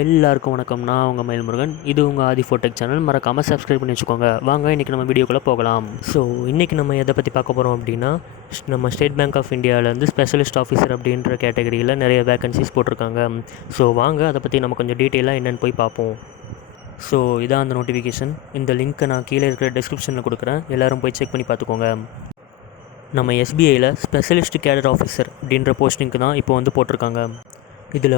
எல்லாருக்கும் வணக்கம். நான் உங்கள் மயில்முருகன். இது உங்கள் Athi4Tech சேனல். மறக்காமல் சப்ஸ்கிரைப் பண்ணி வச்சுக்கோங்க. வாங்க இன்றைக்கி நம்ம வீடியோக்குள்ளே போகலாம். ஸோ இன்றைக்கி நம்ம எதை பற்றி பார்க்க போகிறோம் அப்படின்னா, நம்ம ஸ்டேட் பேங்க் ஆஃப் இந்தியாவிலேருந்து ஸ்பெஷலிஸ்ட் ஆஃபீஸர் அப்படின்ற கேட்டகரியில் நிறைய வேகன்சிஸ் போட்டிருக்காங்க. ஸோ வாங்க அதை பற்றி நம்ம கொஞ்சம் டீட்டெயிலாக என்னென்னு போய் பார்ப்போம். ஸோ இதான் அந்த நோட்டிஃபிகேஷன். இந்த லிங்க்கை நான் கீழே இருக்கிற டிஸ்கிரிப்ஷனில் கொடுக்குறேன். எல்லோரும் போய் செக் பண்ணி பார்த்துக்கோங்க. நம்ம SBIயில் ஸ்பெஷலிஸ்ட் கேடர் ஆஃபீஸர் அப்படின்ற போஸ்டிங்க்கு தான் இப்போ வந்து போட்டிருக்காங்க. இதில்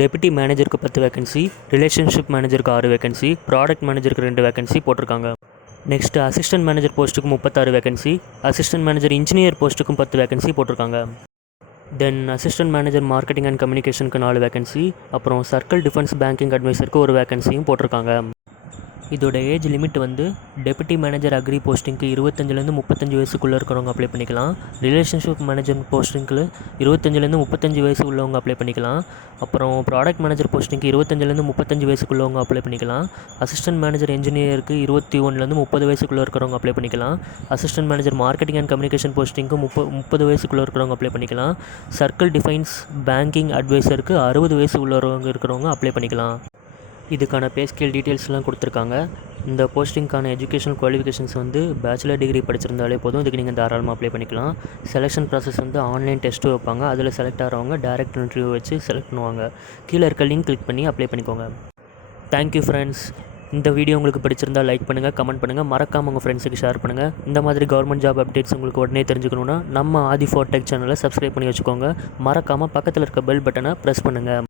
டெப்யூட்டி மேனேஜருக்கு 10 வேகன்சி, ரிலேஷன்ஷிப் மேனேஜருக்கு 6 வேகன்சி, ப்ராடக்ட் மேனேஜருக்கு 2 வேகன்சி போட்டிருக்காங்க. நெக்ஸ்ட்டு அசிஸ்டன்ட் மேனேஜர் போஸ்ட்டுக்கு 36 வேகன்சி, அசிஸ்டன்ட் மேனேஜர் இன்ஜினியர் போஸ்ட்டுக்கும் 10 வேகன்சி போட்டிருக்காங்க. Then assistant manager marketing and கம்யூனிகேஷனுக்கு 4 வேகன்சி, அப்புறம் சர்க்கிள் டிஃபென்ஸ் பேங்கிங் அட்வைசருக்கு 1 வேகன்சியும் போட்டிருக்காங்க. இதோட age limit deputy manager agri போஸ்டிங்க்கு 25லேருந்து 35 வயசுக்குள்ளே இருக்கிறவங்க அப்ளை பண்ணிக்கலாம். ரிலேஷன்ஷிப் மேனேஜர் போஸ்டிங்க்கு 25லேருந்து 35 வயசு உள்ளவங்க அப்ளை பண்ணிக்கலாம். அப்புறம் ப்ராடக்ட் மேனேஜர் போஸ்டிங்க்கு 25லேருந்து 35 வயசுக்குள்ளவங்க அப்ளை பண்ணிக்கலாம். அசிஸ்டன்ட் மேனேஜர் இன்ஜினியருக்கு 21லேருந்து 30 வயசுக்குள்ளே இருக்கிறவங்க அப்ளை பண்ணிக்கலாம். Assistant manager marketing and communication போஸ்டிங்க்கு 30 வயசுக்குள்ளே இருக்கிறவங்க அப்ளை பண்ணிக்கலாம். சர்க்கிள் டிஃபென்ஸ் பேங்கிங் அட்வைசருக்கு 60 வயசு உள்ளவங்க இருக்கிறவங்க அப்ளை பண்ணிக்கலாம். இதுக்கான பே ஸ்கேல் டீட்டெயில்ஸ்லாம் கொடுத்துருக்காங்க. இந்த போஸ்டிங்க்கான எஜுகேஷனல் குவாலிஃபிகேஷன்ஸ் பேச்சுலர் டிகிரி படிச்சிருந்தாலே போதும். இதுக்கு நீங்கள் தாராளமாக அப்ளை பண்ணிக்கலாம். செலெக்ஷன் ப்ராசஸ் ஆன்லைன் டெஸ்ட்டு வைப்பாங்க. அதில் செலக்ட் ஆகிறவங்க டேரக்ட் இன்டர்வியூ வச்சு செலக்ட் பண்ணுவாங்க. கீழே இருக்க லிங்க் கிளிக் பண்ணி அப்ளை பண்ணிக்கோங்க. Thank you friends. இந்த வீடியோ உங்களுக்கு பிடிச்சிருந்தால் லைக் பண்ணுங்கள், கமெண்ட் பண்ணுங்கள், மறக்காமல் உங்கள் ஃப்ரெண்ட்ஸுக்கு ஷேர் பண்ணுங்கள். இந்த மாதிரி கவர்மெண்ட் ஜாப் அப்டேட்ஸ் உங்களுக்கு உடனே தெரிஞ்சுக்கணுன்னா நம்ம Athi4Tech சேனலை சப்ஸ்கிரைப் பண்ணி வச்சுக்கோங்க. மறக்காமல் பக்கத்தில் இருக்க பெல் பட்டனை ப்ரெஸ் பண்ணுங்கள்.